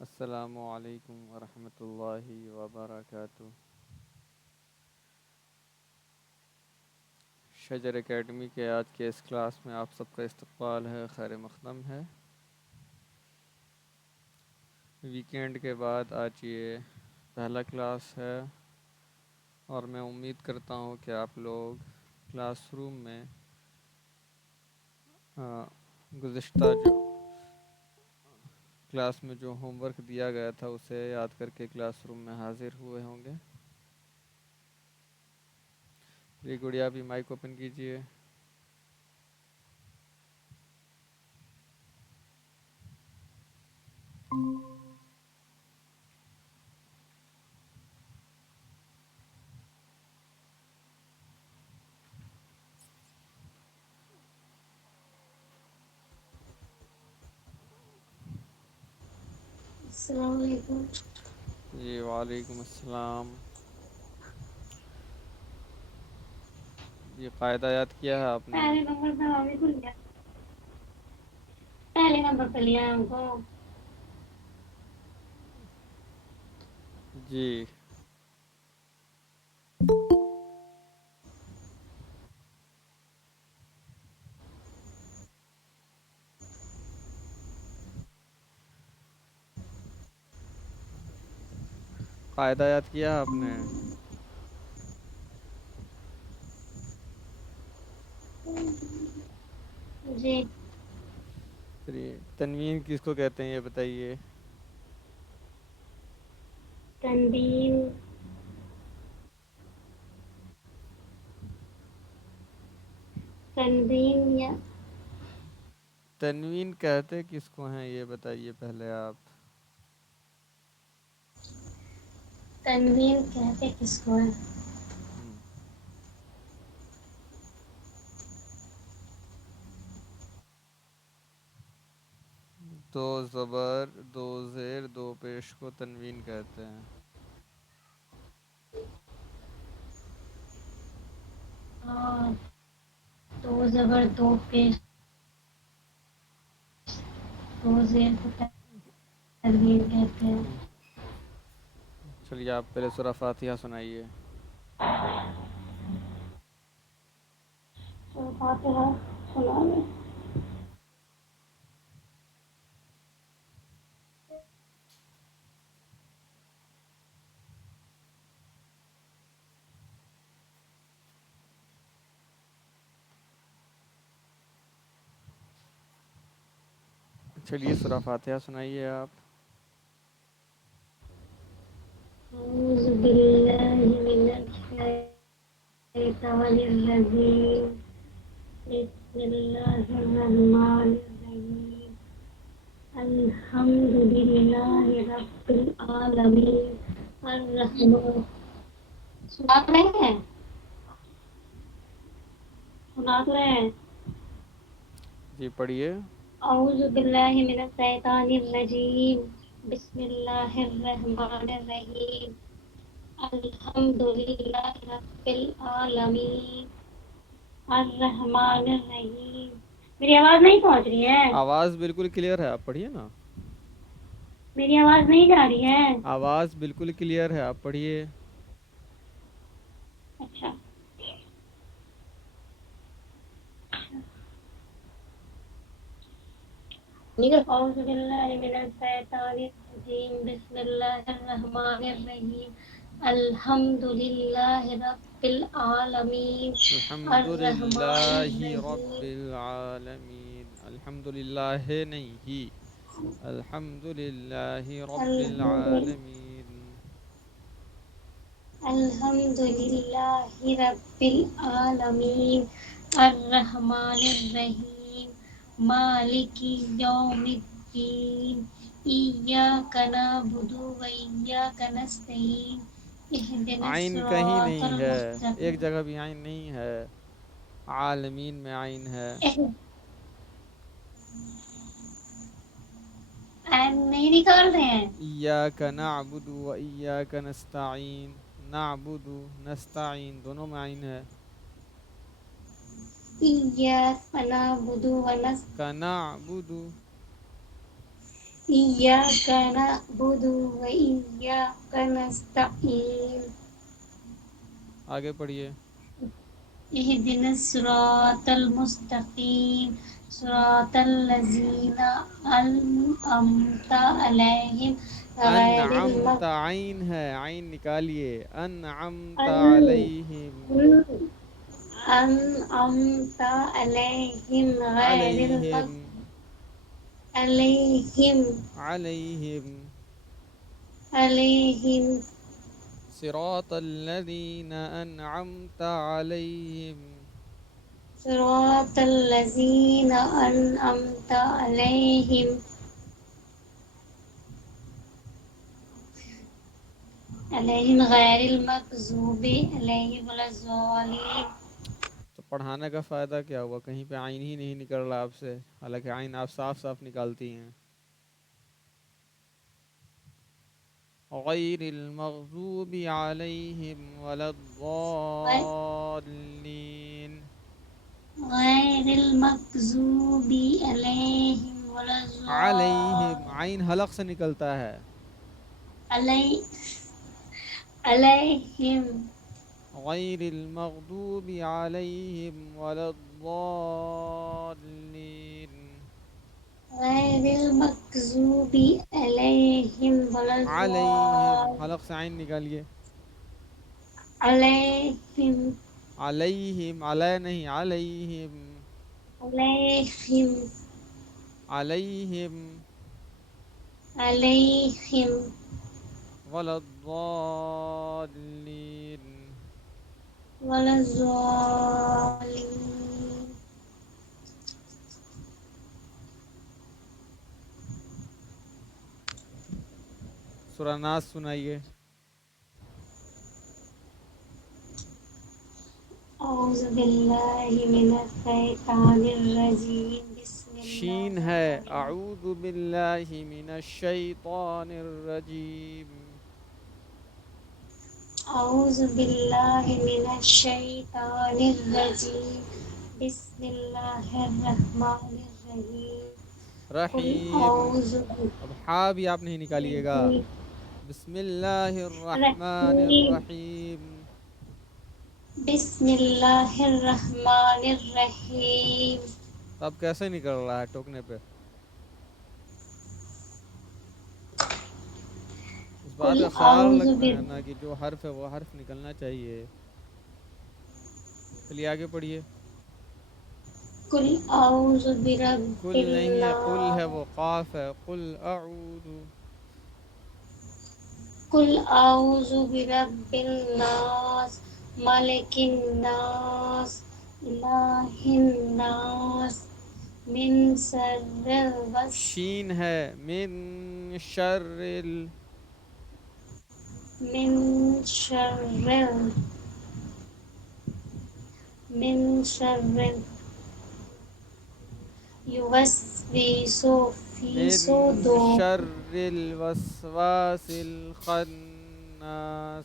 السلام علیکم ورحمۃ اللہ وبرکاتہ۔ شجر اکیڈمی کے آج کے اس کلاس میں آپ سب کا استقبال ہے، خیر مقدم ہے۔ ویکینڈ کے بعد آج یہ پہلا کلاس ہے اور میں امید کرتا ہوں کہ آپ لوگ کلاس روم میں گزشتہ جو کلاس میں جو ہوم ورک دیا گیا تھا اسے یاد کر کے کلاس روم میں حاضر ہوئے ہوں گے۔ جی گڑیا بھی مائک اوپن کیجئے۔ السلام علیکم۔ جی وعلیکم السلام۔ یہ قاعدہ یاد کیا ہے آپ نے؟ پہلے نمبر پہ ہمیں بھول گیا، پہلے نمبر پہ لیا ہے ہم کو۔ جی قاعدہ یاد کیا آپ نے؟ جی چلیے تنوین کس کو کہتے ہیں یہ بتائیے؟ تنبین، تنظیم یا تنوین کہتے کس کو ہیں یہ بتائیے پہلے آپ۔ تنوین کہتے کس کو ہے؟ ہم، دو زبر دو زیر دو پیش کو تنوین کہتے ہیں۔ اور دو زبر دو پیش دو زیر کو تنوین کہتے ہیں۔ چلیے آپ پہلے سورہ فاتحہ سنائیے۔ تو فاتحہ سنا لیں۔ چلیے سورہ فاتحہ سنائیے آپ۔ اعوذ باللہ من الشیطان الرجیم، بسم اللہ الرحمن الرحیم، الحمد للہ رب العالمین الرحمن، سنا تو رہے ہیں؟ سنا تو رہے ہیں؟ جی پڑھیے۔ اعوذ باللہ من الشیطان الرجیم، بسم اللہ الرحمن الرحیم، الحمد للہ رب العالمین الرحمن الرحیم۔ میری آواز نہیں پہنچ رہی ہے؟ آواز بالکل کلیئر ہے، آپ پڑھیے نا۔ میری آواز نہیں جا رہی ہے؟ آواز بالکل کلیئر ہے، آپ پڑھیے۔ اچھا، اعوذ باللہ من الشیطان الرجیم، بسم اللہ الرحمن الرحیم، الحمد للہ رب العالمین الحمد الرحمن للہ رب الرحیم، العالمین، الحمد للہ نہیں ہی، الحمد للہ رب الحمد العالمین۔ الحمد للہ رب العالمین الرحمن الرحیم، مالک یوم الدین، ایاک نعبد و ایاک نستعین، اہدنا عین کہیں الصراط نہیں ہے، ایک المستقیم۔ جگہ بھی عین نہیں ہے، عالمین میں عین ہے۔ نہیں نکال رہے ہیں؟ ایاک نعبد و ایاک نستعین، نعبد نستعین دونوں میں عین ہے۔ ایاک نعبد و نستعین، کنعبد إياك نعبد وإياك نستعين آگے پڑھیے. اهدنا الصراط المستقيم صراط الذين أنعمت عليهم غير انعمت المغضوب عین ہے، عین نکالیے. انعمت أن- علیہم. أنعمت عليهم غير علیہم. المغضوب عليهم علیہم. عليهم صراط الذین انعمت علیہم. صراط الذين أنعمت عليهم غير المغضوب عليهم ولا الضالين. تو پڑھانے کا فائدہ کیا ہوا؟ کہیں پہ عین ہی نہیں نکل رہا آپ سے، حالانکہ عین آپ صاف صاف نکالتی ہیں. غیر المغضوب علیہم ولا الضالین. غير المغضوب عليهم ولا علیہم، الضالين. عین حلق سے نکلتا ہے. علي عليهم غیر المغضوب علیہم ولا الضالین. غير المغضوب عليهم ولا علیہم، الضالين. حلق سے عین نکالیے. عليهم علیہم، علی نہیں، علیہم. عليهم علیہم عليهم ولا الضالین. ولا الضالين. سورہ ناس سنائیے. أعوذ بالله من الشيطان الرجيم بسم الله شین ہے، الرحمن. اعوذ باللہ من الشیطان الرجیم. أعوذ بالله من الشيطان الرجيم بسم الله الرحمن الرحيم. قل رحیم. أعوذ اب ہا بھی آپ نہیں نکالیے گا. بسم اللہ الرحمن الرحيم الرحیم. بسم الله الرحمن الرحيم. تو اب کیسے نکل رہا ہے ٹوکنے پہ؟ اس بات قل کا خیال أعوذ رکھنا ہے بال نا کہ جو حرف ہے وہ حرف نکلنا چاہیے. چلیے آگے پڑھیے. قل أعوذ برب کل نہیں ہے، قل ہے، الناس. وہ قاف ہے. قل اعوذ. قل أعوذ برب الناس ملك الناس إله الناس من شر شین ہے، من شر من شر من شر يوسوس في من صدور شر الوسواس الخناس.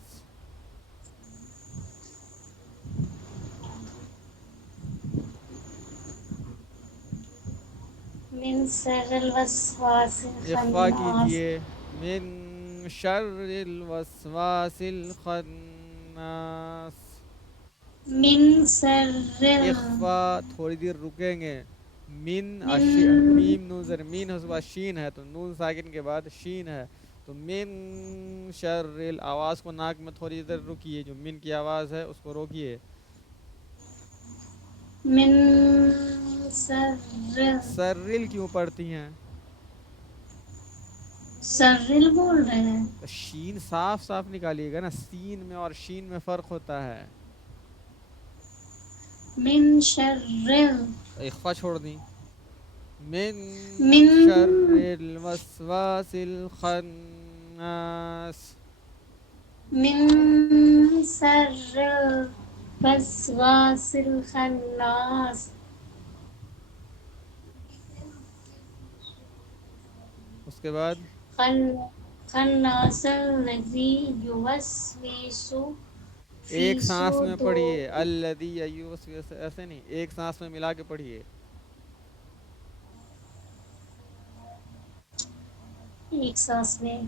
من شر الوسواس اخفا الخناس. کیجئے. من شر الوسواس الخناس. من شر اخفا تھوڑی دیر رکیں گے. من من میم نون زر، مین اس کے بعد شین ہے تو نون ساکن کے بعد شین ہے تو من شر آواز کو ناک میں تھوڑی دیر رکیے. جو من کی آواز ہے اس کو روکیے. من شر سرل کیوں پڑھتی ہیں؟ سرل بول رہے ہیں. تو شین صاف صاف نکالیے گا نا، سین میں اور شین میں فرق ہوتا ہے. من شر اخفا چھوڑ دیں. من من شر الوسواس الخناس. من شر الوسواس الخناس. اس کے بعد خناس الذی یوسوس فی ایک سانس میں پڑھیے. صدور. الذی ایسے نہیں، ایک سانس میں ملا کے پڑھیے. ایک سانس میں.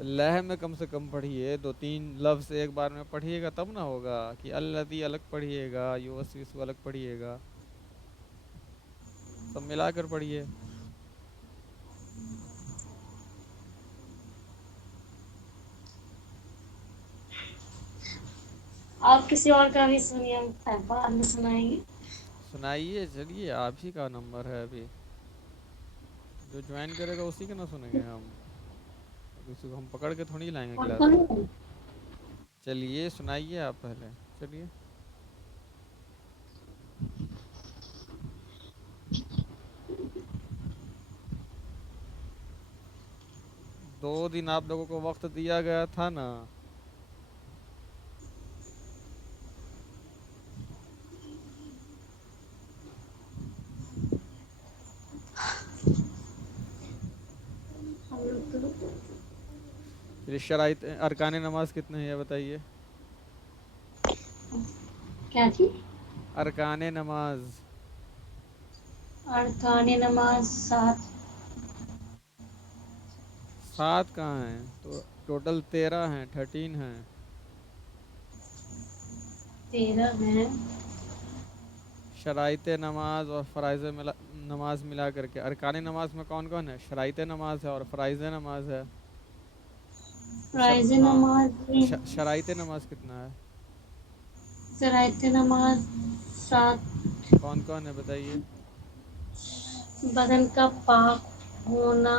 لہ میں کم سے کم پڑھیے، 2 3 لفظ ایک بار میں پڑھیے گا تب نہ ہوگا کہ الذی الگ پڑھیے گا، یوسوس الگ پڑھیے گا، سب ملا کر پڑھیے. آپ کسی اور کا بھی سنیے، ہم بعد میں سنائیں گے. سنائیے، چلیے آپ ہی کا نمبر ہے ابھی، جو جوائن کرے گا اسی کا نہ سنیں گے ہم، کسی کو ہم پکڑ کے تھوڑی لائیں گے کون کلاس میں. کون؟ چلیے سنائیے آپ پہلے، چلیے. دو دن آپ لوگوں کو وقت دیا گیا تھا نا. ہم لوگ تو چلیے شرائط ارکان نماز کتنے ہیں یہ بتائیے. کیا تھی؟ ارکان نماز. ارکان نماز 7. 7 کہاں ہیں، تو ٹوٹل 13 ہیں، 13 ہیں. 13 ہیں. شرائط نماز اور فرائض نماز ملا کر کے ارکان نماز میں کون کون ہے؟ شرائط نماز ہے اور فرائض نماز ہے. تو فرائض ہاں، نماز میں شرائط نماز کتنا ہے؟ شرائط نماز 7. کون کون ہے بتائیے. بدن کا پاک ہونا،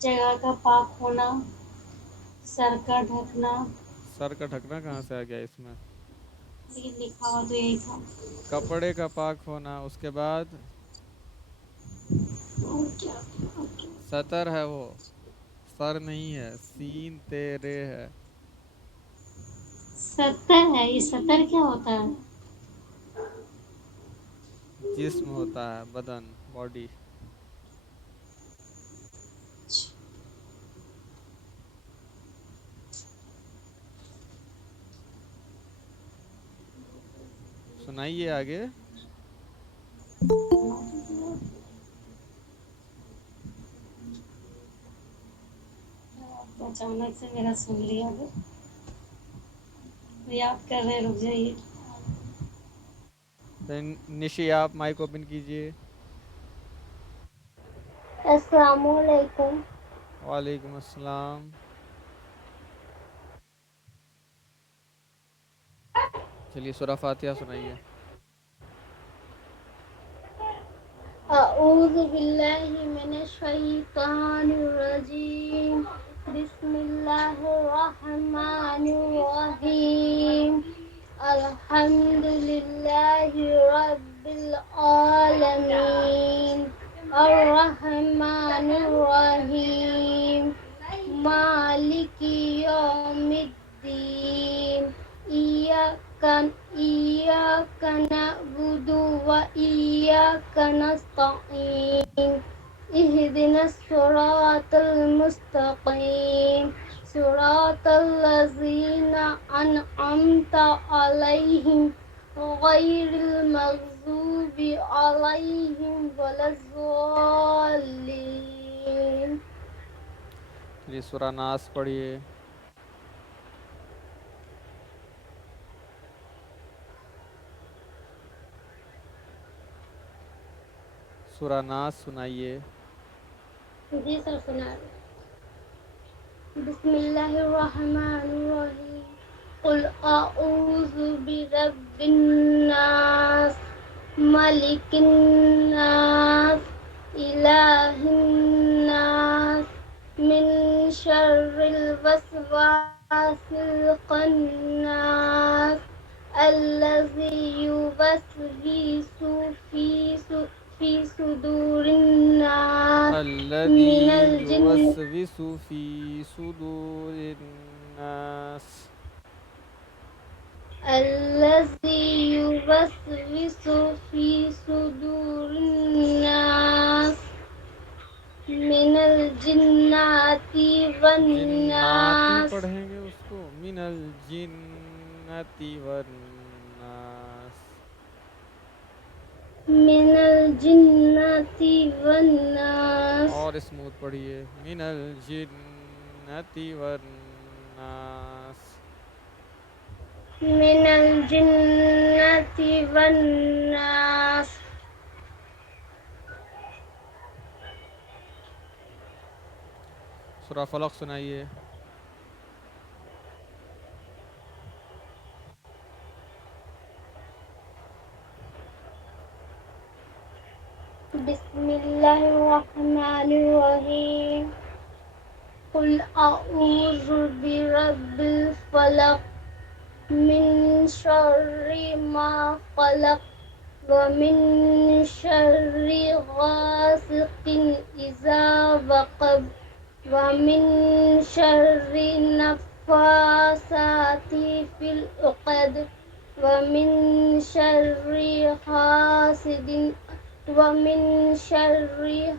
جگہ کا پاک ہونا، سر کا ڈھکنا. سر کا ڈھکنا کہاں سے آ گیا اس میں؟ لیکن لکھا ہوا تو یہی تھا. کپڑے کا پاک ہونا، اس کے بعد اور کیا؟ سطر ہے، وہ سر نہیں ہے، سین تیرے ہے. ستر ہے، یہ 70 کیا ہوتا ہے؟ جسم ہوتا ہے، بدن، باڈی. سنائیے آگے. اچانک سے میرا سن لیا وہ یاد کر رہے، رک جائیے. نشی آپ مائک اوپن کیجئے. السلام علیکم. وعلیکم السلام. چلیے سورہ فاتحہ سنائیے. اعوذ باللہ من الشیطان الرجیم. بسم اللہ الرحمن الرحیم. الحمد للہ رب العالمین. الرحمن الرحیم. مالک یوم الدین. إياك نعبد وإياك نستعين. اهدنا الصراط المستقيم. صراط الذين أنعمت عليهم غير المغضوب عليهم ولا الضالين. چلیے سورہ ناس پڑھیے. سورہ ناس سنائیے. جی سر سنا رہے. بسم اللہ الرحمن الرحیم. قل اعوذ برب الناس ملک الناس الہ الناس من شر الوسواس الخناس الذي يوسوس في صدور الناس من الذي الجن. يوسوس في صدور الناس. الذي يوسوس في صدور الناس من الجنة جناتی والناس. پڑھیں گے اس کو، من الجنتی والناس. من الجنة والناس. اور اسموتھ پڑھیے. من الجنة والناس. من الجنة والناس. سورہ فلق سنائیے. بسم الله الرحمن الرحيم. قل أعوذ برب الفلق من شر ما خلق ومن شر غاسق إذا وقب ومن شر النفاثات في العقد ومن شر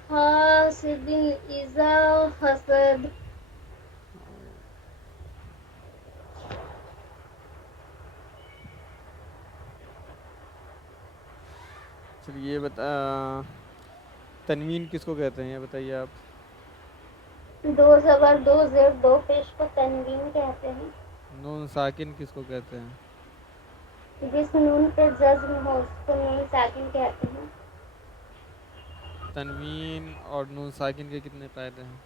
حاسد إذا حسد. چلیے یہ تنوین کس کو کہتے ہیں یہ بتائیے آپ. دو زبر دو زیر دو پیش کو تنوین کہتے ہیں. نون ساکن کس کو کہتے ہیں. جس نون پہ جزم ہو اس کو نون ساکن کہتے ہیں. تنوین اور نون ساکن کے کتنے قاعدے ہیں.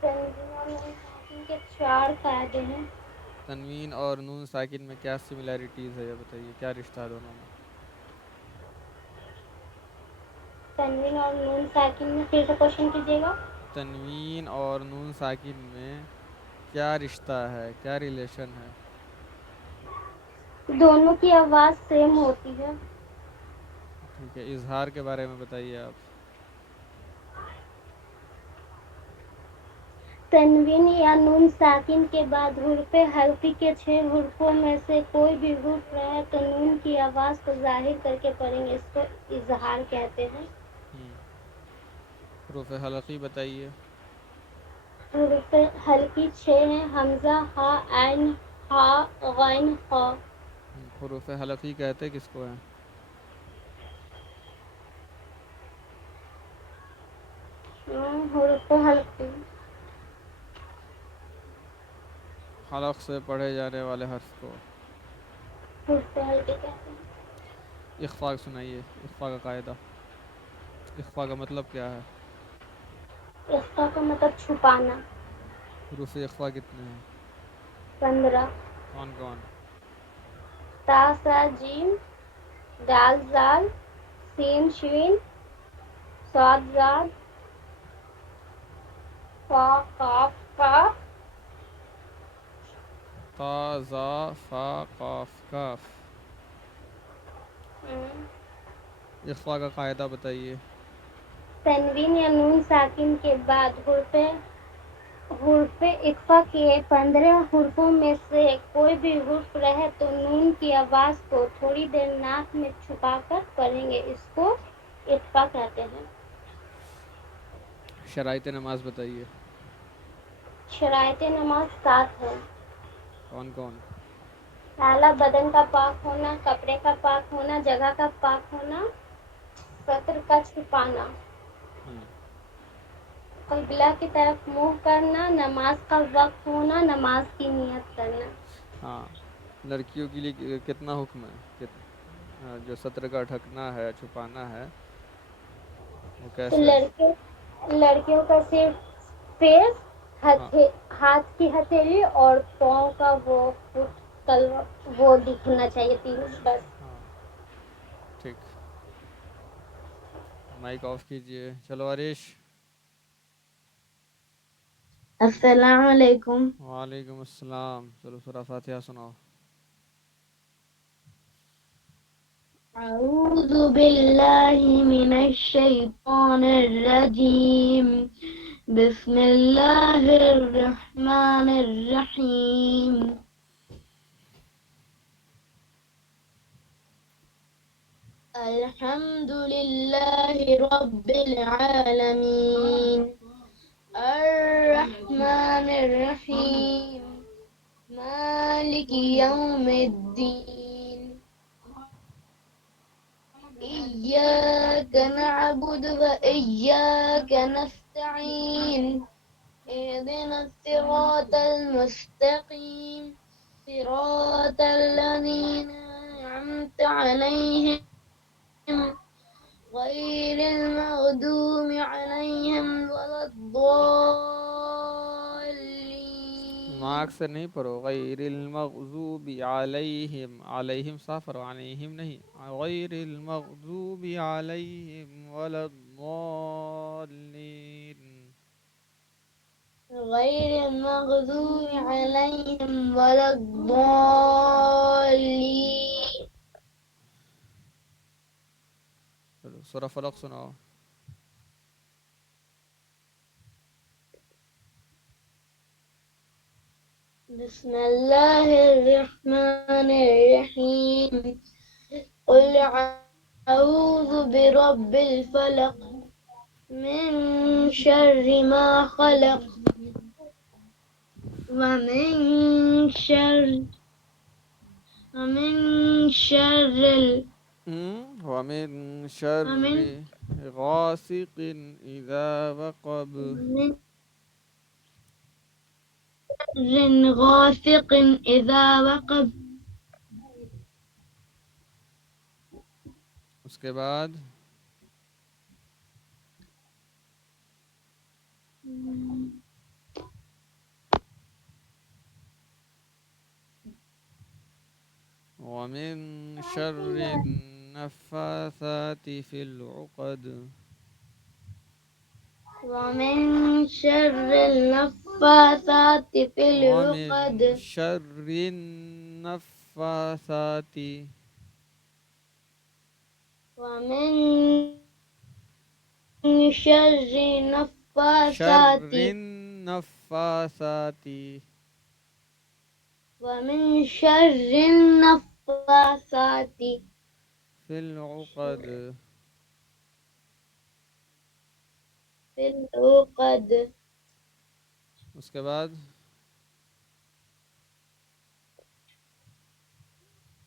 تنوین اور نون ساکن کے 4 قاعدے ہیں. تنوین اور نون ساکن میں کیا سملیرٹیز ہے یہ بتائیے, کیا رشتہ ہے دونوں میں. تنوین اور نون ساکن میں پھر سے کوشچن کیجیے گا. تنوین اور نون ساکن میں کیا رشتہ ہے, کیا ریلیشن ہے. دونوں کی آواز سیم ہوتی ہے. ٹھیک ہے, اظہار کے بارے میں بتائیے آپ. تنوین یا نون ساکن کے بعد حرف حلقی کے 6 حروفوں میں سے کوئی بھی حرف رہے تو نون کی آواز کو ظاہر کر کے پڑھیں گے, اس کو اظہار کہتے ہیں. حروف حلقی بتائیے. حروف حلقی 6 ہیں. حمزہ, ہا, عین, ہا, غین, خا. حروف حلقی کہتے کس کو ہیں. حروف حلقی حلق سے پڑھے جانے والے حرف کو حروف حلقی کہتے ہیں. اخفاء سنائیے. اخفاء کا قاعدہ. اخفاء کا مطلب کیا ہے. اخفاء کا مطلب چھپانا. حروف اخفاء کتنے ہیں. 15. کون کون. تا, سا, جیم, دال, زال, سین, شین, صاد, زاد, فا, قاف, کاف. تا, زا, فا, قاف, کاف. اخفاء کا قاعدہ بتائیے. تنوین یا نون ساکن کے بعد حرف اخفاء کے 15 حروفوں میں سے کوئی بھی حرف رہے تو نون کی آواز کو تھوڑی دیر ناک میں چھپا کر پڑھیں گے, اس کو اخفاء کہتے ہیں. شرائط نماز بتائیے. شرائط نماز 7 ہے. کون کون. پہلا, بدن کا پاک ہونا, کپڑے کا پاک ہونا, جگہ کا پاک ہونا, سطر کا چھپانا, قبلہ کی طرف منہ کرنا, نماز کا وقت ہونا, نماز کی نیت کرنا. ہاں, لڑکیوں کے لیے کتنا حکم ہے. جو سطر کا ڈھکنا ہے, چھپانا ہے, وہ تو کیسے. لڑکیوں کا صرف فیس, ہاں ہاتھ کی ہتھیلی اور پاؤں کا وہ دکھنا چاہیے, بس. ہاں ٹھیک. مائک آف کیجئے. چلو عریش. السلام علیکم. وعلیکم السلام. چلو سورہ فاتحہ سناؤ. اعوذ باللہ من الشیطان الرجیم. بسم اللہ الرحمن الرحیم. الحمد للہ رب العالمین. الرحمن الرحیم. مالک یوم الدین. إياك نعبد وإياك نستعين اهدنا الصراط المستقيم صراط الذين أنعمت عليهم غير المغضوب عليهم ولا الضالين. ناک سے نہیں پڑھو، غیر المغضوب علیہم، علیہم صاف پڑھو، علیہم نہیں، غیر المغضوب علیہم ولا الضالین. غير المغضوب عليهم ولا الضالين. چلو سورہ فلق سناؤ. بسم الله الرحمن الرحيم قل أعوذ برب الفلق من شر ما خلق ومن شر ومن شر غاسق اذا وقب. غاسق إذا وقب. اس کے بعد ومن شر النفاثات في العقد. ومن شر النفاثات في العقد. ومن شر النفاثات ومن شر النفاثات. النفاثات ومن شر النفاثات في العقد. في العقد. اس کے بعد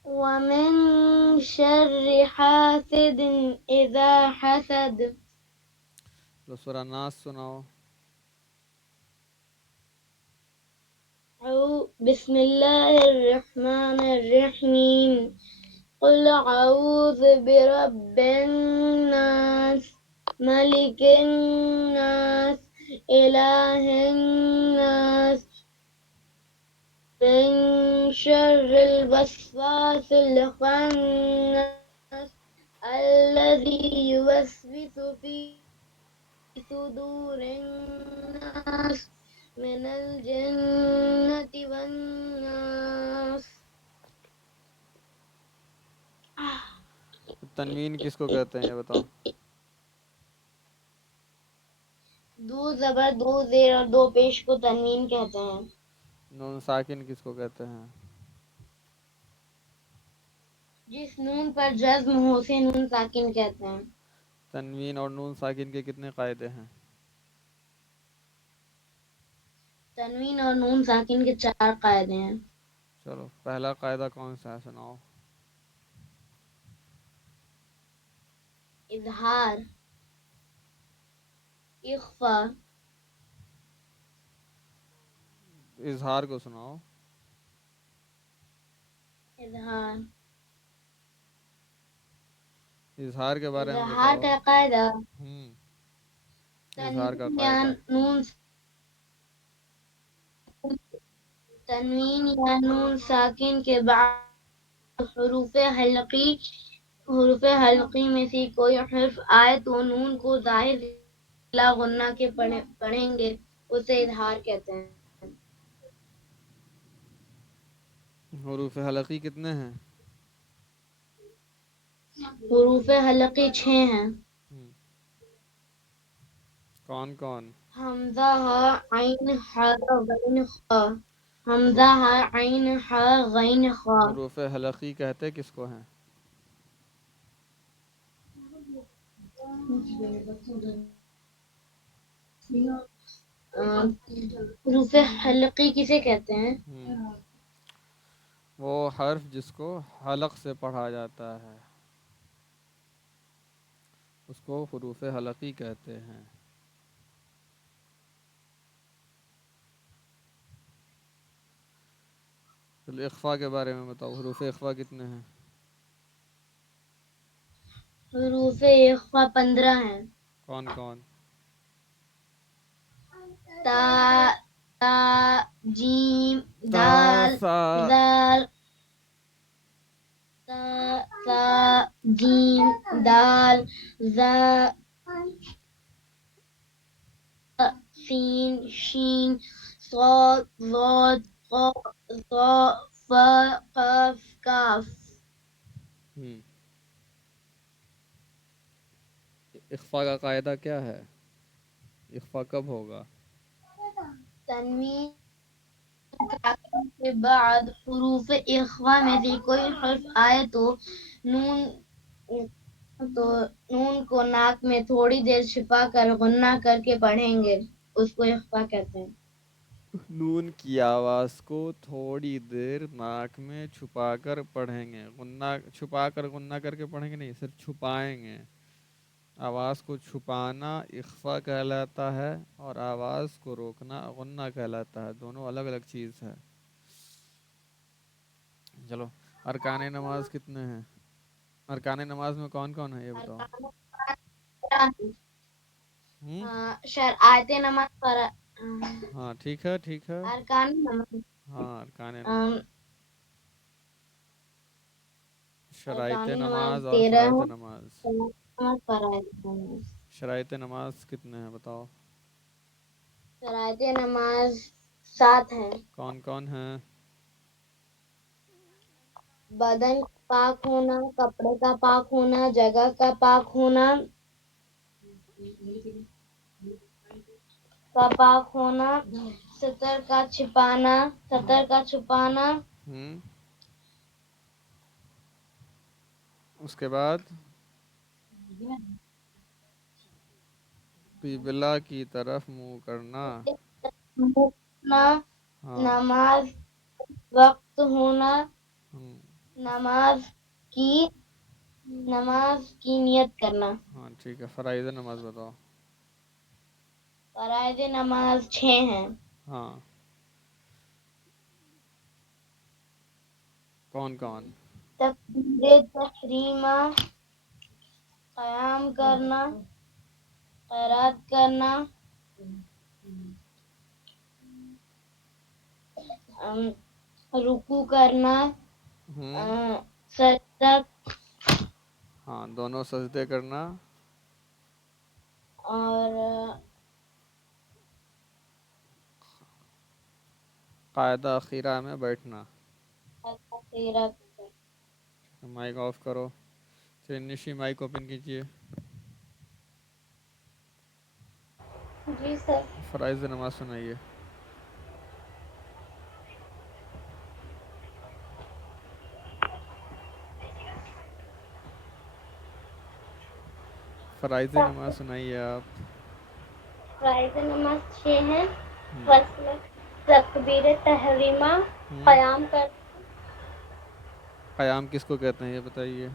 ومن شر حاسد إذا حسد. تو سورہ ناس سناؤ. بسم الله الرحمن الرحيم قل أعوذ برب الناس ملك الناس إله الناس من شر الوسواس الخناس الذي يوسوس في صدور الناس من الجنة والناس. تنوین کس کو کہتے ہیں یہ بتاؤ. دو زبر دو زیر اور دو پیش کو تنوین کہتے ہیں. نون ساکن کس کو کہتے ہیں. جس نون پر جزم ہو اسے نون ساکن کہتے ہیں. تنوین اور نون ساکن کے کتنے قاعدے ہیں. تنوین اور نون ساکن کے 4 قاعدے ہیں. چلو پہلا قاعدہ کون سا ہے سناؤ. اظہار اخفا. اظہار کو سناؤ. اظہار اظہار کے بارے میں اظہار بتاؤ. کا قاعدہ اظہار کا تنوین یا نون ساکن کے بعد حروف حلقی میں سے کوئی حرف آئے تو نون کو ظاہر لا غنہ کے پڑھیں گے اسے اظہار کہتے ہیں. حروف حلقی کتنے ہیں. حروف حلقی 6 ہیں. کون کون. حمزہ ہا عین حا غین خا. حمزہ ہا عین حا غین خا. حروف حلقی کہتے کس کو ہیں. حروف حلقی کسے کہتے ہیں. وہ حرف جس کو حلق سے پڑھا جاتا ہے. اس کو حروف حلقی کہتے ہیں. چلو اخفا کے بارے میں بتاؤ، حروف اخفا کتنے ہیں؟ حروف اخفا 15 ہیں. کون کون؟ تا، تا، جیم، تا دال، سا. دال. تا، تا، جیم، دال، زا، سین، شین، صاد، ضاد، قاف، ظا، فا، قاف، کاف. اخفا کا قاعدہ کیا ہے؟ اخفا کب ہوگا؟ تنوین کے بعد حروف اخفا میں سے کوئی حرف آئے تو نون کو ناک میں تھوڑی دیر چھپا کر غنہ کر کے پڑھیں گے، اس کو اخفا کہتے ہیں. نون کی آواز کو تھوڑی دیر ناک میں چھپا کر پڑھیں گے. غنہ چھپا کر غنہ کر کے پڑھیں گے نہیں، صرف چھپائیں گے. آواز کو چھپانا اخفا کہلاتا ہے اور آواز کو روکنا غنہ کہلاتا ہے. دونوں الگ الگ چیز ہے. چلو ارکان نماز کتنے ہیں؟ ارکان نماز میں کون کون ہے یہ بتاؤ. شرائط نماز پر ہاں ٹھیک ہے ٹھیک ہے. ارکان نماز. ہاں ارکان نماز، شرائط ارکان نماز اور 13 شرائط ہے. نماز. فرائض نماز. شرائط نماز کتنے ہیں بتاؤ. شرائط نماز 7 ہیں. کون کون ہیں؟ بدن کا پاک ہونا، کپڑے کا پاک ہونا، جگہ کا پاک ہونا، ستر کا چھپانا. اس کے بعد قبلہ کی طرف منہ کرنا. ہاں. نماز وقت ہونا، ہوں. نماز کی نیت کرنا. ہاں ٹھیک ہے. فرائض نماز بتاؤ. فرائض نماز 6 ہیں. ہاں. کون کون؟ تکبیر تحریمہ، قیام کرنا، قرات کرنا، رکوع کرنا، سجدہ. ہاں دونوں سجدے کرنا. اور قاعدہ اخیرہ میں بیٹھنا. خیرات. مائک آف کرو. چلیے نشی مائک اوپن کیجیے. جی سر. فرائض نماز سنائیے. فرائض نماز سنائیے آپ. فرائض نماز 6 ہیں. فرض میں تکبیر تحریمہ، قیام کر. قیام کس کو کہتے ہیں یہ بتائیے.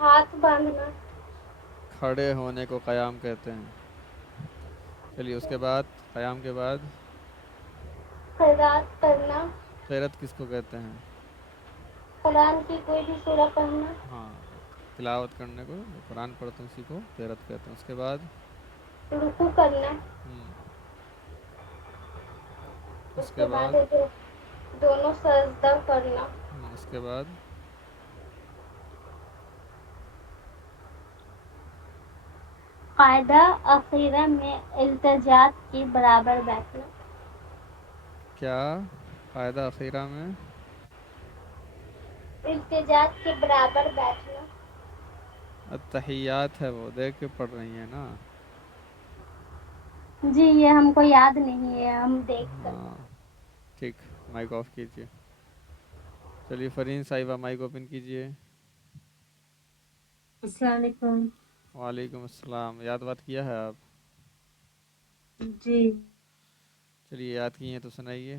ہاتھ باندھنا. کھڑے ہونے کو قیام کہتے ہیں. چلیے اس کے بعد قیام کے بعد قرات کرنا. قرات کس کو کہتے ہیں؟ قرآن کی کوئی بھی سورہ پڑھنا. ہاں تلاوت کرنے کو جو قرآن پڑھتے ہیں اسی کو قرات کہتے ہیں. اس کے بعد رکوع کرنا. اس کے بعد دونوں سجدہ کرنا. اس کے بعد قاعدہ اخیرہ میں التجاءت کے برابر بیٹھنا. کیا قاعدہ اخیرہ میں التجاءت کے برابر بیٹھنا. التحیات ہے وہ دیکھ کے پڑھ رہی ہیں نا. جی یہ ہم کو یاد نہیں ہے، ہم دیکھ کر. ہاں ٹھیک. مائک آف کیجیے. چلیے فرین صاحبہ مائک اوپن کیجیے. السلام علیکم. وعلیکم السلام. یاد بات کیا ہے آپ؟ جی. چلیے یاد کی ہیں تو سنائیے.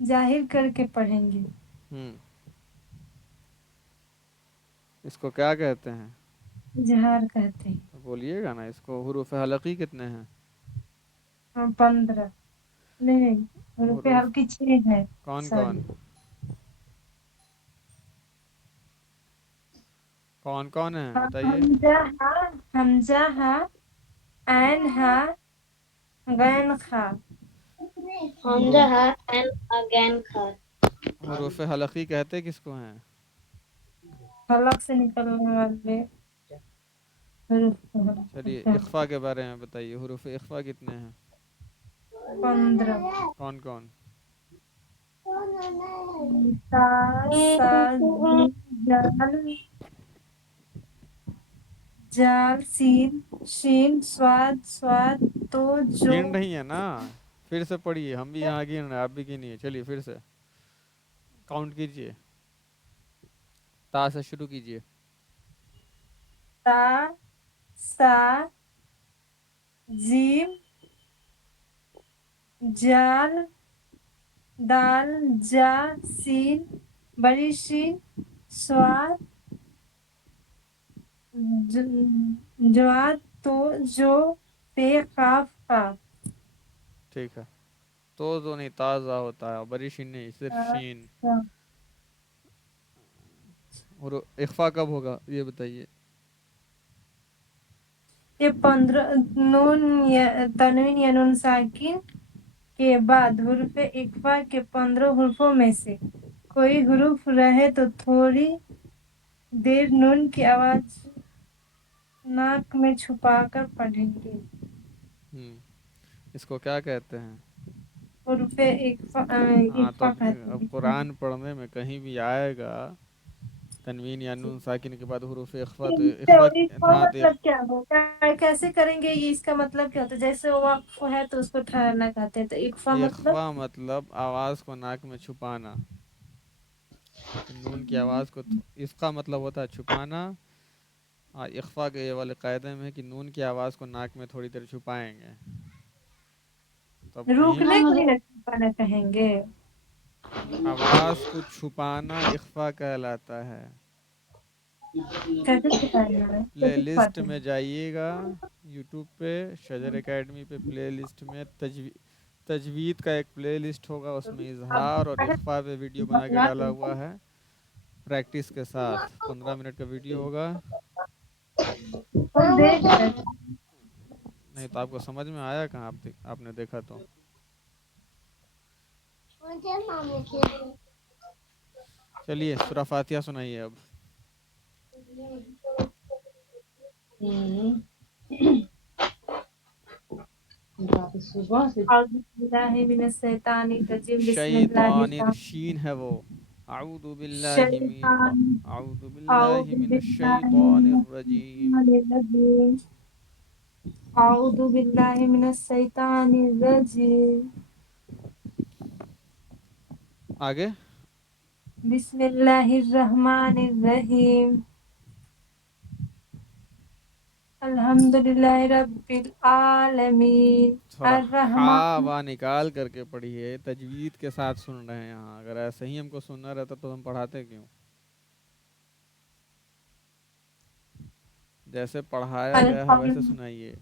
ظاہر کر کے پڑھیں گے. اس کو کیا کہتے ہیں؟ اظہار کہتے ہیں. تو بولیے گا نا. اس کو حروف حلقی کتنے ہیں؟ 15. نہیں, حروف حروف حلقی 6 ہے. کون سوری. کون کون کون ہیں بتائیے. حمزہ ہا, عین ہا, غین خا. حمزہ ہا این اگین کھا. حروف حلقی کہتے کس کو ہیں؟ حلق سے نکلنے والے حروف کو حلق چلیے کہتے ہیں. اخفا کے بارے میں بتائیے. حروف اخفا کتنے ہیں؟ 15. کون کون؟ تا, سا, جال, جال, سین, شین, سواد, سواد, تو, جو. گن رہی ہیں نا. پھر سے پڑھیے. ہم بھی یہاں گن رہے ہیں, آپ بھی گنیے. چلیے پھر سے کاؤنٹ کیجئے. تا سے شروع کیجئے. تا, سا, جیم, جال, دال, جا, سین, بڑی شین, سواد, جواد, تو, جو, پے, قاف, قاف. ٹھیک ہے. تو نہیں, تازہ ہوتا ہے. بری شین نہیں, صرف شین. اور اخفا کب ہوگا یہ بتائیے. یہ 15 نون تنوین یا نون ساکن کے بعد حروف اخفا کے 15 حروفوں میں سے کوئی حروف رہے تو تھوڑی دیر نون کی آواز ناک میں چھپا کر پڑھیں گے. اس کو کیا کہتے ہیں؟ حروف ہاں, تو اخفا اب کہتے ہیں. قرآن پڑھنے میں کہیں بھی آئے گا تنوین یا نون ساکن کے بعد حروف اخفا, تو اخفا ہاں تو مطلب کیا ہوتا ہے, کیسے کریں گے یہ, اس کا مطلب کیا ہوتا ہے؟ جیسے وقف ہے تو اس کو ٹھہرنا کہتے ہیں, تو اخفا مطلب اخفا مطلب آواز کو ناک میں چھپانا. نون کی آواز کو اس کا مطلب ہوتا ہے چھپانا. اخفا کے یہ والے قاعدے میں ہے کہ نون کی آواز کو ناک میں تھوڑی دیر چھپائیں گے. تب کہیں روکنے کو نہیں چھپانا کہیں گے. آواز کو چھپانا اخفا کہلاتا ہے. کیسے چھپائیں گے, پلے کیسے لسٹ چھپاتے میں ہیں؟ جائیے گا یوٹیوب پہ, شجر اکیڈمی پہ پلے لسٹ میں تجوید کا ایک پلے لسٹ ہوگا. اس میں اظہار اور اخفا پہ ویڈیو بنا کے ڈالا ہوا ہے پریکٹس کے ساتھ. 15 منٹ کا ویڈیو ہوگا. نہیں تو آپ کو سمجھ میں آیا کہاں, آپ نے دیکھا تو. چلیے سورہ فاتحہ سنائیے اب. اعوذ باللہ من الشیطان الرجیم, بسم اللہ شیطان الرحمن شین ہے وہ. اعوذ باللہ الشیطان. اعوذ باللہ اعوذ من باللہ الشیطان من الرجیم. الشیطان الرجیم. اعوذ باللہ من الشیطان الرجیم. آگے. بسم اللہ الرحمن الرحیم. الحمد للہ رب العالمین تھوڑا ہا الرحمن. وا نکال کر کے پڑھیے. تجوید کے ساتھ سن رہے ہیں یہاں. اگر ایسے ہی ہم کو سننا رہتا تو ہم پڑھاتے کیوں. جیسے پڑھایا گیا ہے ویسے سنائیے.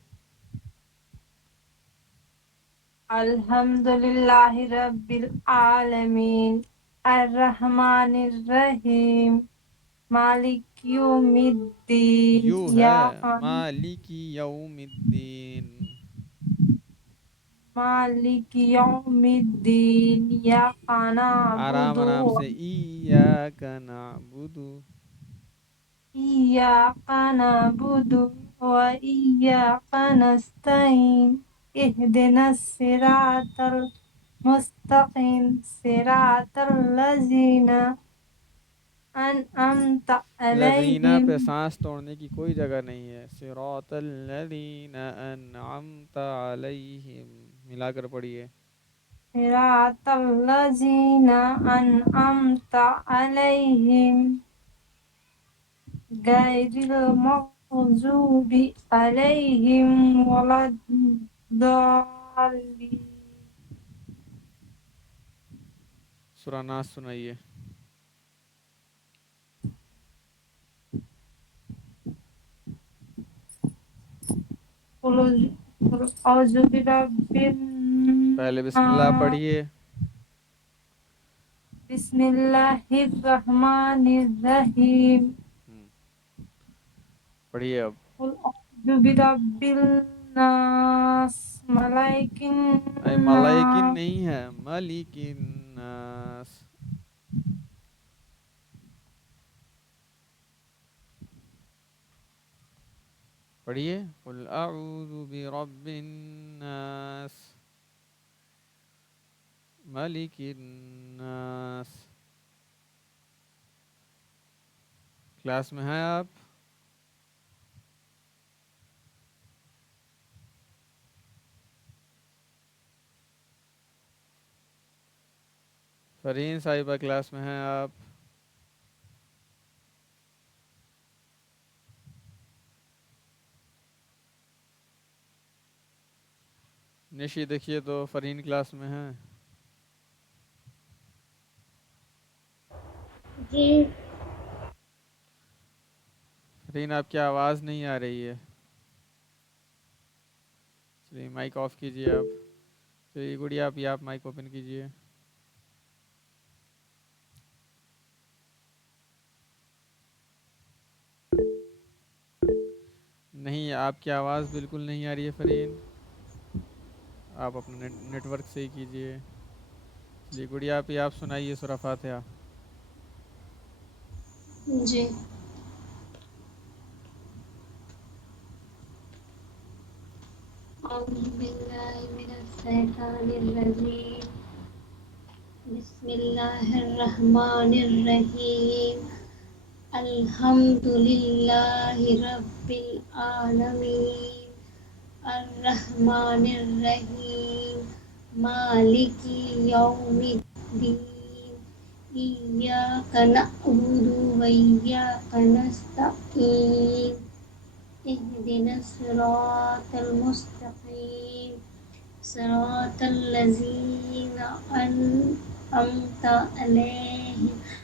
الحمد للہ رب العالمین الرحمن الرحیم مالک یوم الدین. یو ہے مالک یوم الدین. مالک یوم الدین ایاک نعبد آرام سے. ایاک نعبد. ایاک نعبد و ایاک نستعین اہدنا الصراط المستقیم صراط الذین انعمت لذینہ علیہم پہ سانس توڑنے کی کوئی جگہ نہیں ہے. صراط الذین انعمت علیہم ملا کر پڑھیے. صراط الذین انعمت علیہم غیر المغضوب علیہم ولا الضالین. سورہ ناس سنائیے. اعوذ برب پہلے بسم اللہ الناس پڑھیے. بسم اللہ الرحمن الرحیم پڑھیے اب. قل اعوذ برب الناس ملائک اے ملائکن الناس نہیں ہے, ملک الناس. پڑھیے. قل اعوذ برب الناس ملک الناس. کلاس میں ہیں آپ؟ فرین صاحبہ کلاس میں ہیں آپ؟ نشی دیکھیے تو فرین کلاس میں ہیں؟ جی فرین آپ کی آواز نہیں آ رہی ہے. چلیے مائک آف کیجئے آپ. چلیے گڑیا آپ مائک اوپن کیجئے. نہیں, آپ کی آواز بالکل نہیں آ رہی ہے فرین. آپ اپنا نیٹ ورک صحیح کیجئے. چلیے گڑیا آپ سنائیے سورہ فاتحہ. جی اعوذ باللہ من الشیطان الرجیم بسم اللہ الرحمن الرحیم الحمد للہ رب العالمین الرحمن الرحیم مالک یوم الدین ایاک نعبد و ایاک نستعین اهدنا الصراط المستقیم صراط الذین أنعمت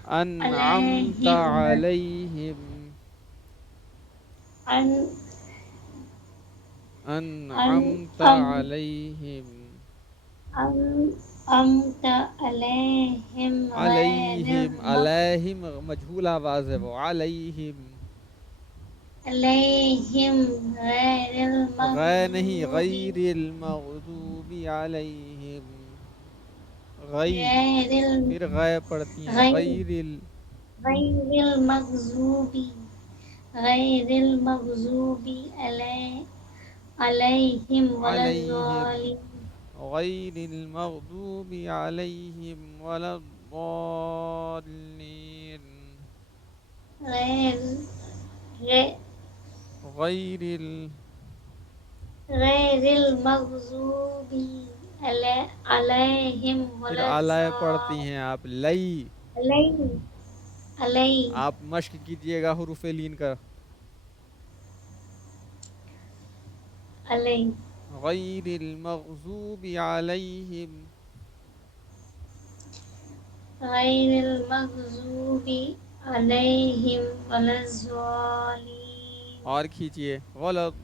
انعمت علیہم علیہم. أن انعمت أن علیہم. أنعمت علیہم علیہم, علیہم مجہول آواز ہے وہ. علیہم غیر نہیں, المغضوب غیر المغضوب علیہم. غی غیر ال- پھر غے پڑھتی ہیں. غیر غیر غیر المغضوب غیر المغضوب علیہم ولا علیہم, الضالین غیر المغضوب علیہم ولا الضالین. غیر غیر غیر غیر المغضوب علیہم پھر ولا علیہ پڑھتی ہیں آپ. لئی الضالین علیہ آپ مشق کیجئے گا حروف لین کا. علیہ غیر المغضوب علیہم. غیر المغضوب علیہم ولا الضالین اور کھیچئے. ولا الضالین.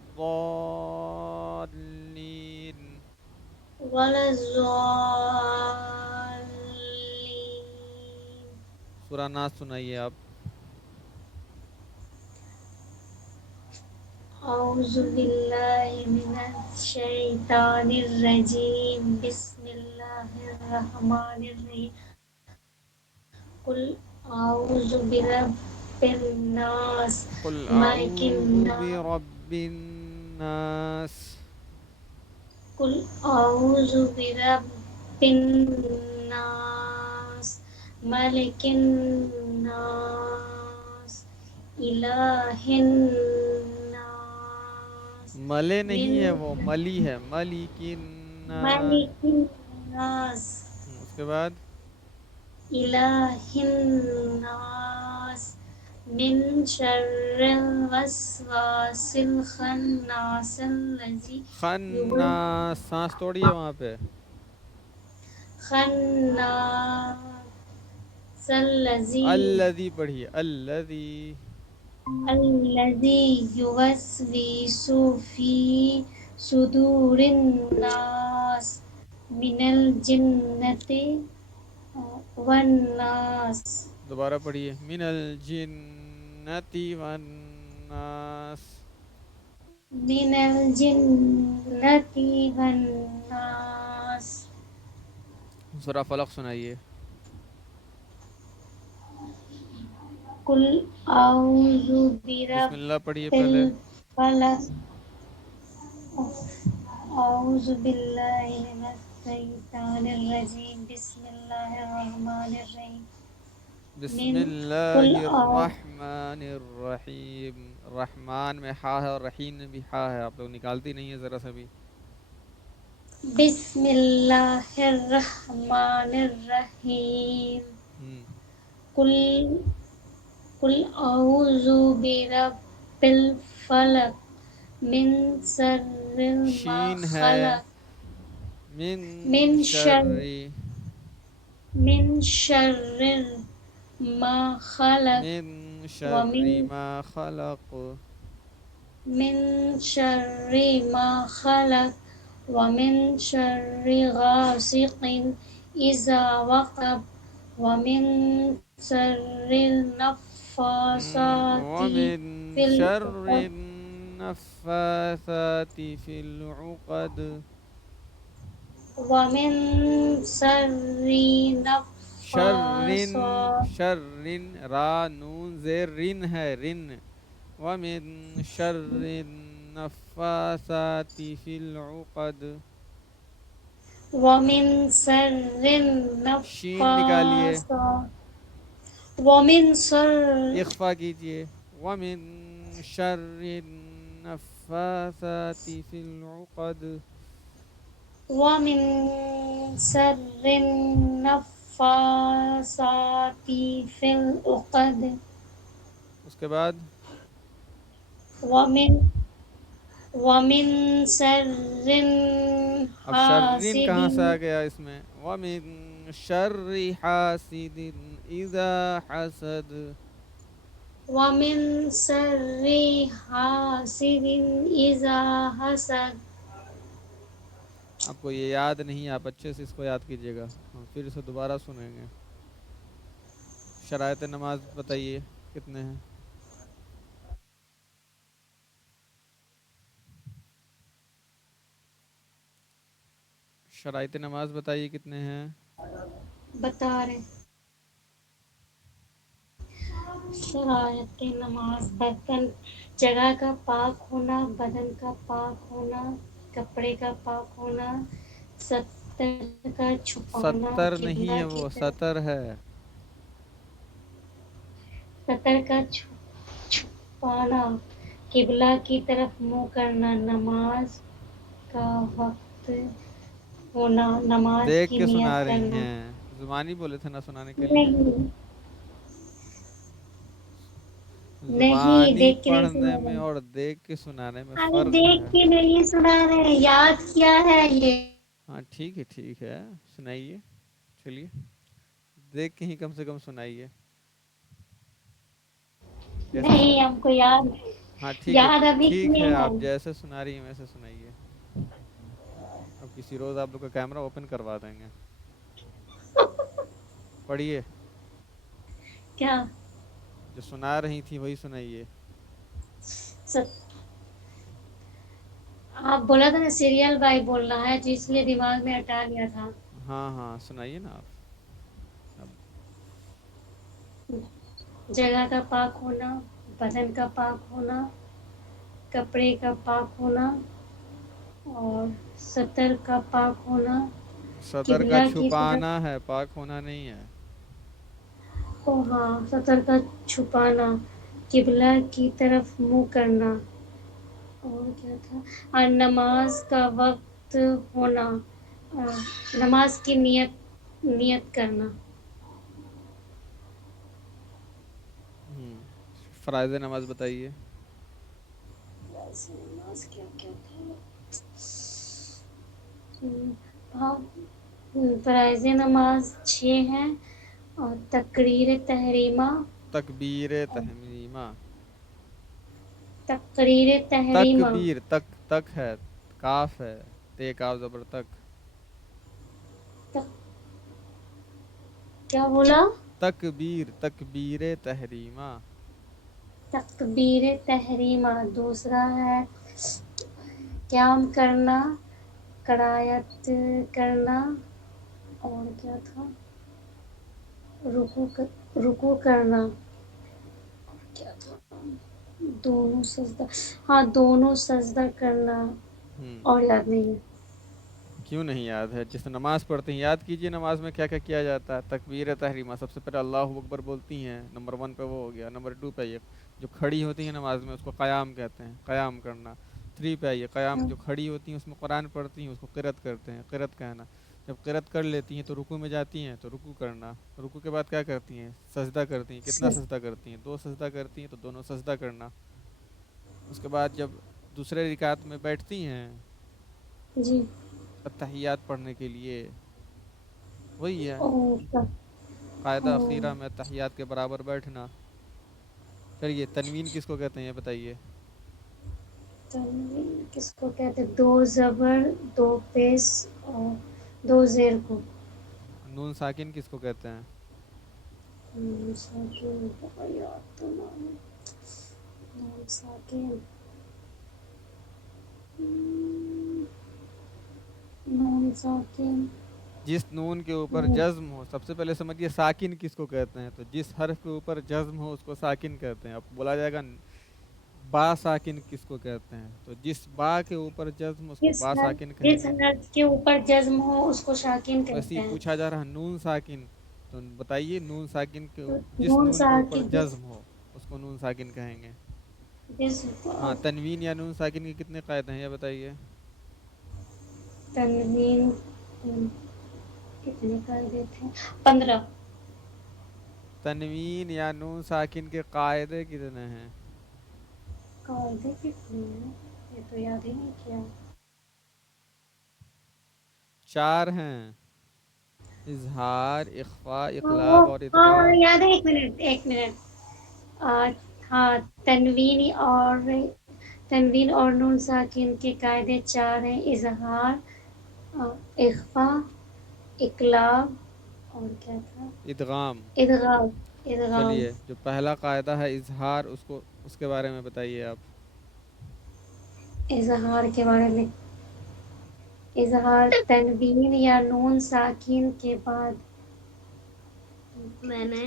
ولا الضالین سورہ ناس سنائیے آپ. اعوذ باللہ من الشیطان الرجیم بسم اللہ الرحمن الرحیم قل اعوذ برب الناس قل ملک اعوذ الناس برب الناس. قل اعوذ برب الناس ملک الناس الہ الناس ملے من نہیں ہے وہ, ملی ہے. ملک الناس. ملک الناس اس کے بعد الہ الناس من شر الوسواس الخناس الذی خناس, سانس توڑیے وہاں پہ. خناس الذی پڑھیے الذی الذی یوسوس فی صدور الناس من الجنۃ والناس. دوبارہ پڑھیے من الجنۃ والناس. من الجنۃ والناس. سورہ فلق سنائیے. قل اعوذ بسم برب اللہ پڑھیے پہلے. الفلق. اعوذ باللہ من الشیطان الرجیم. بسم اللہ الرحمن الرحیم. بسم من اللہ قل الرحمن الرحیم. رحمان میں ہا ہے اور رحیم میں بھی ہا ہے، آپ لوگ نکالتی نہیں ہے ذرا سا بھی. بسم اللہ الرحمن الرحیم. ہوں قل اعوذ برب الفلق من شر ما شین ہے خلق. من من شر شر ما خلق. من شر ومن ما خلق. من شر ما خلق. ومن شر غاسق إذا وقب. ومن شر النفاثات ومن في شر العقد. النفاثات في العقد. ومن شر شرن نفاثات. شرن را نون زیر رن ہے رن. ومن شر النفاثات في العقد. ومن شر شین نکالیے، النفاثات. ومن شر اخفا کیجئے. ومن شر النفاثات في العقد. ومن شر النفاثات في العقد. اس کے بعد ومن شر اب شرین حاسد. کہاں سے آ گیا اس میں؟ وَمِن شَرِّ حَاسِدٍ إِذَا حَسَدَ. ومن شر حاسد إذا حسد. آپ کو یہ یاد نہیں، آپ اچھے سے اس کو یاد کیجئے گا، پھر اسے دوبارہ سنیں گے. شرائط نماز بتائیے کتنے ہیں؟ شرائط نماز بتائیے کتنے ہیں؟ بتا رہے شرائط نماز: برتن جگہ کا پاک ہونا، بدن کا پاک ہونا، کپڑے کا پاک ہونا، ستر کا چھپانا، ستر نہیں قبلہ ہے، کی وہ طرف ستر ہے. ستر کا چھپانا، قبلہ کی طرف منہ کرنا، نماز کا وقت ہونا، نماز دیکھ کی کے سنا نیت رہی کرنا. ہیں، زبانی بولے تھے نا سنانے کے لیے. نہیں زبانی دیکھ کے نہیں پڑھنے سنا میں رہے. اور دیکھ کے سنانے میں ارے فرق دیکھ ہے. کے نہیں سنا رہے، یاد کیا ہے یہ. ہاں ٹھیک ہے سنائیے. چلیے دیکھ کے ہی کم سے کم سنائیے. نہیں ہم کو یاد ہاں ٹھیک ہے یاد ابھی ٹھیک کیے ہے، ہیں. آپ جیسے سنا رہی ہیں ویسے سنائیے. اب کسی روز آپ لوگ کا کیمرہ اوپن کروا دیں گے. پڑھیے، کیا جو سنا رہی تھی وہی سنائیے. آپ بولا تھا نا سیریل بائی بول رہا ہے تو اس لیے دماغ میں ہٹا گیا تھا. ہاں سنائیے نا آپ. اب جگہ کا پاک ہونا، بدن کا پاک ہونا، کپڑے کا پاک ہونا اور ستر کا پاک ہونا، صدر کا قبلہ کی چھپانا طرف. ہے، پاک ہونا نہیں ہے. او ہاں، ستر کا چھپانا، قبلہ کی طرف منہ کرنا اور کیا تھا، اور نماز کا وقت ہونا، نماز کی نیت کرنا. فرائض نماز بتائیے. نماز کیا کیا تھا؟ فرائض نماز 6 ہیں اور تقریر تحریمہ، تکبیر اور تحمیمہ، تقریر تحریمہ، تکبیر، تک تک ہے، کاف ہے، تے کاف زبر تک، تق... کیا بولا؟ تکبیر، تکبیر تحریمہ، تکبیر تحریمہ، دوسرا ہے قیام کرنا، قرائت کرنا، اور کیا تھا، رکوع کرنا، کیا تھا، دونوں سجدہ، ہاں دونوں سجدہ کرنا، ہوں، اور یاد نہیں ہے۔ کیوں نہیں یاد ہے؟ جس نماز پڑھتے ہیں یاد کیجئے نماز میں کیا کیا کیا جاتا ہے۔ تکبیر تحریمہ، سب سے پہلے اللہ اکبر بولتی ہیں، نمبر 1 پہ وہ ہو گیا۔ نمبر 2 پہ یہ جو کھڑی ہوتی ہیں نماز میں اس کو قیام کہتے ہیں، قیام کرنا۔ 3 پہ یہ قیام جو کھڑی ہوتی ہیں اس میں قرآن پڑھتی ہیں اس کو قرأت کہتے ہیں، قرأت کہنا۔ جب قرأت کر لیتی ہیں تو رکوع میں جاتی ہیں تو رکوع کرنا۔ رکوع کے بعد کیا کرتی ہیں؟ سجدہ کرتی ہیں۔ کتنا سجدہ کرتی ہیں؟ 2 سجدہ کرتی ہیں تو دونوں سجدہ کرنا۔ اس کے بعد جب دوسرے رکعت میں بیٹھتی ہیں جی، التحیات پڑھنے کے لیے، وہی ہے اوہ، قاعدہ اخیرہ میں تحیات کے برابر بیٹھنا۔ پھر یہ تنوین کس کو کہتے ہیں یہ بتائیے؟ تنوین کس کو کہتے ہیں؟ 2 زبر، 2 پیش اور 2 زیر کو نون ساکن کس کو کہتے ہیں؟ ساکن، یاد تو نہ ہے۔ نون ساکن، نون ساکن، جس نون کے اوپر نون جزم ہو، سب سے پہلے سمجھیے ساکن کس کو کہتے ہیں، تو جس حرف کے اوپر جزم ہو اس کو ساکن کہتے ہیں۔ اب بولا جائے گا با ساکن کس کو کہتے ہیں، تو جس با کے اوپر جزم اس کو با ساکن کہیں جس گے۔ حرف کے اوپر جزم ہو اس کو ساکن ویسے کہتے ہی ہیں۔ پوچھا جا رہا ہے نون ساکن، تو بتائیے نون ساکن کے جس نون نون کے اوپر ساکن، جزم ہو اس کو نون ساکن کہیں گے۔ جس ہاں، تنوین یا نون ساکن کے کتنے قاعدے ہیں یہ بتائیے؟ تنوین کتنے قاعدے تھے؟ 15۔ تنوین یا نون ساکن کے قاعدے کتنے ہیں؟ قاعدے کتنے ہیں یہ تو یاد ہی نہیں کیا۔ 4 ہیں: اظہار، اخفاء، اقلاب اوہ، اور ہاں ادغام۔ یاد ہے، ایک منٹ ایک منٹ، ہاں، تنوین اور تنوین اور نون ساکن کے قاعدے 4 ہیں: اظہار، اخفا، اقلاب، اور کیا تھا، ادغام۔ ادغام، ادغام۔ چلیے جو پہلا قاعدہ ہے اظہار، اس کے بارے میں بتائیے آپ۔ اظہار کے بارے میں، اظہار تنوین یا نون ساکن کے بعد، میں نے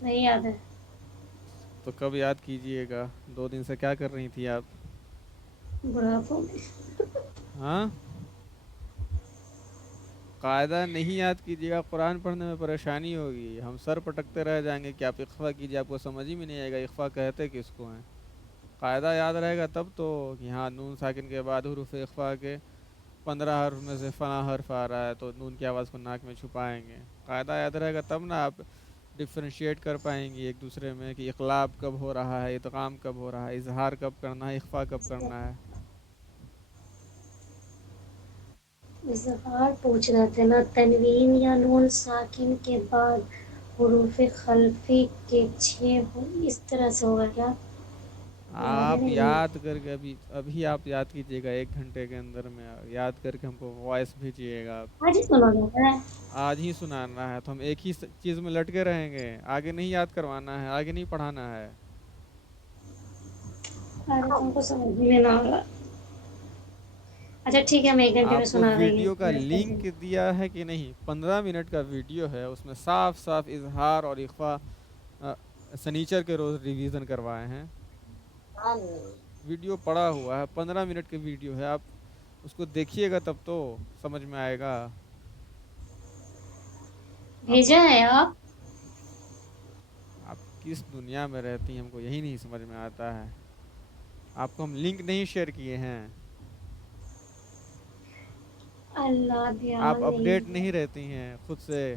نہیں یاد ہے۔ تو کب یاد کیجئے گا؟ 2 دن سے کیا کر رہی تھی آپ؟ بڑھاپوں میں۔ ہاں، قاعدہ نہیں یاد کیجیے گا، قرآن پڑھنے میں پریشانی ہوگی، ہم سر پٹکتے رہ جائیں گے کہ آپ اخفا کیجیے، آپ کو سمجھ ہی میں نہیں آئے گا اخفا کہتے کس کو ہیں۔ قاعدہ یاد رہے گا تب تو کہ ہاں نون ساکن کے بعد حروف اخفا کے 15 حرف میں سے فلاں حرف آ رہا ہے تو نون کی آواز کو ناک میں چھپائیں گے۔ قاعدہ یاد رہے گا تب نا آپ ڈفرینشیٹ کر پائیں گے ایک دوسرے میں کہ اقلاب کب ہو رہا ہے، ادغام کب ہو رہا ہے، اظہار کب کرنا ہے، اخفا کب کرنا ہے۔ اظہار پوچھ رہے تھے نا، تنوین یا نون ساکن کے بعد حروف خلفی کے 6 اس طرح سے ہوگا کیا؟ یاد ہے آپ نہیں۔ یاد کر کے ابھی آپ یاد کیجیے گا 1 گھنٹے کے اندر میں، یاد کر کے ہم کو وائس بھیجیے گا آپ۔ آج ہی سنا جاتا ہے۔ آج ہی سنانا ہے تو ہم ایک ہی چیز میں لٹکے رہیں گے، آگے نہیں یاد کروانا ہے، آگے نہیں پڑھانا ہے۔ ارے تم کو سمجھ میں نہ آ رہا۔ اچھا ٹھیک ہے، ہم 1 گھنٹے میں آپ کو سنا دیں گے، ویڈیو کا ویٹ کر دیں لنک دیا ہے کہ نہیں؟ 15 منٹ کا ویڈیو ہے، اس میں صاف صاف اظہار اور اخفا سنیچر کے روز ریویژن کروائے ہیں۔ ویڈیو پڑا ہوا ہے، 15 منٹ کی ویڈیو ہے، آپ اس کو دیکھیے گا تب تو سمجھ میں آئے گا آپ کو۔ بھیجا ہے آپ؟ آپ کس دنیا میں رہتی ہیں ہم کو یہی نہیں سمجھ میں آتا ہے۔ آپ کو ہم لنک نہیں شیئر کیے ہیں، اللہ آپ دھیان اپڈیٹ نہیں ہے۔ نہیں رہتی ہیں خود سے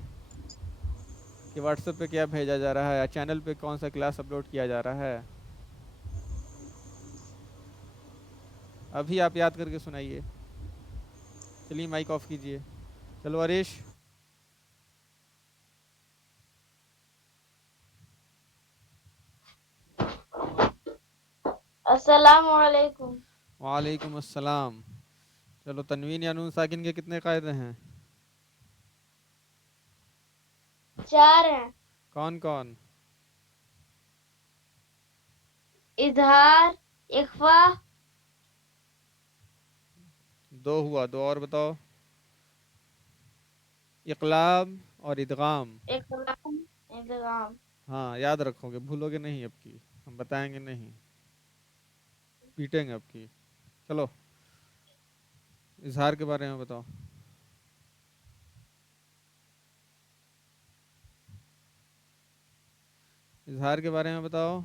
کہ واٹس ایپ پہ کیا بھیجا جا رہا ہے یا چینل پہ کون سا کلاس اپلوڈ کیا جا رہا ہے۔ ابھی آپ یاد کر کے سنائیے۔ چلیے مائک آف کیجئے. چلو عریش. السلام علیکم. وعلیکم السلام. چلو تنوین یا نون ساکن کے کتنے قاعدے ہیں؟ 4 ہیں. کون کون؟ اظہار، اخفا. 2 ہوا. 2 اور بتاؤ. اقلاب اور ادغام. اقلام، ادغام. ہاں یاد رکھو گے، بھولو گے نہیں. اب کی ہم بتائیں گے نہیں، پیٹیں گے اب کی. چلو اظہار کے بارے میں بتاؤ. اظہار کے بارے میں بتاؤ.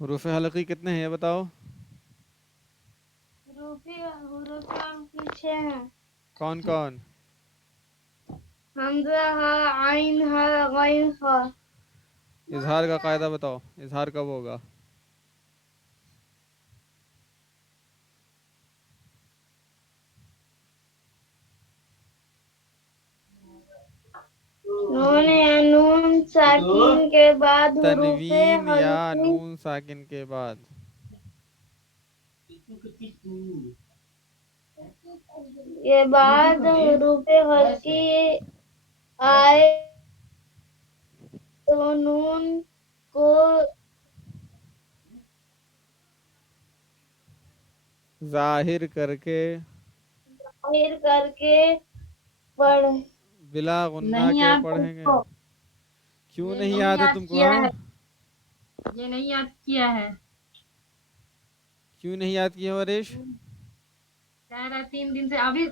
حروف حلقی کتنے ہیں یہ بتاؤ. حروف 6 ہیں. کون کون؟ حمزہ ہے، عین ہے، غین ہے. اظہار کا قاعدہ بتاؤ. اظہار کب ہوگا؟ نون یا نون ساکن کے بعد حروف تنوین یا حلقی نون ساکن کے بعد. کے بعد حروف حلقی آئے تو نون کو ظاہر کر کے ظاہر کر کے پڑھ. بلا غنہ نہیں کے آپ پڑھیں گے. کو کیوں یہ نہیں یاد ہے تم کو؟ کیا ہاں ہے، یہ نہیں یاد کیا ہے. کیوں نہیں یاد کیا عریش؟ کہہ رہا 3 دن سے. ابھی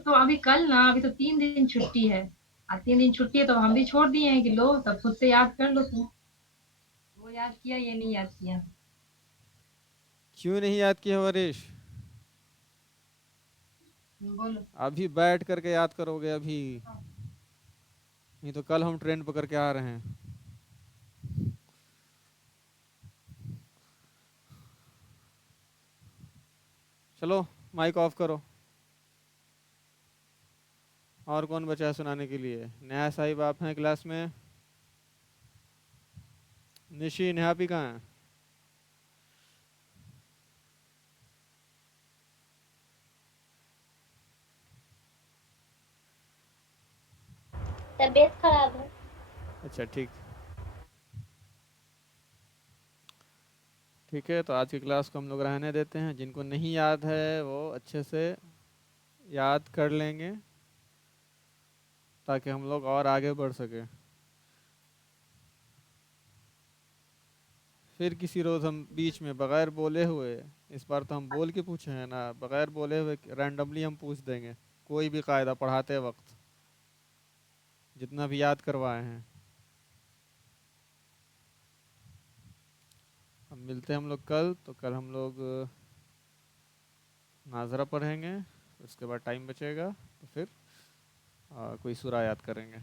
کل نا، ابھی تو 3 دن چھٹی ہے. 3 دن چھٹی ہے تو ہم بھی چھوڑ دیے ہیں کہ لو تب خود سے یاد کر لو. تم وہ یاد کیا، یہ نہیں یاد کیا. کیوں نہیں یاد کیا عریش؟ بولو. ابھی بیٹھ کر کے یاد کرو گے ابھی، نہیں تو کل ہم ٹرین پکڑ کے آ رہے ہیں. چلو مائک آف کرو. اور کون بچا ہے سنانے کے لیے؟ نیا صاحب آپ ہیں کلاس میں؟ نشی نہاپی کہاں ہیں؟ طبیعت خراب ہے. اچھا ٹھیک ہے. تو آج کی کلاس کو ہم لوگ رہنے دیتے ہیں. جن کو نہیں یاد ہے وہ اچھے سے یاد کر لیں گے تاکہ ہم لوگ اور آگے بڑھ سکیں. پھر کسی روز ہم بیچ میں بغیر بولے ہوئے، اس بار تو ہم بول کے پوچھے ہیں نا، بغیر بولے ہوئے رینڈملی ہم پوچھ دیں گے کوئی بھی قاعدہ پڑھاتے وقت، جتنا بھی یاد کروائے ہیں. اب ملتے ہیں ہم لوگ کل. تو کل ہم لوگ ناظرہ پڑھیں گے، اس کے بعد ٹائم بچے گا تو پھر کوئی سورہ یاد کریں گے.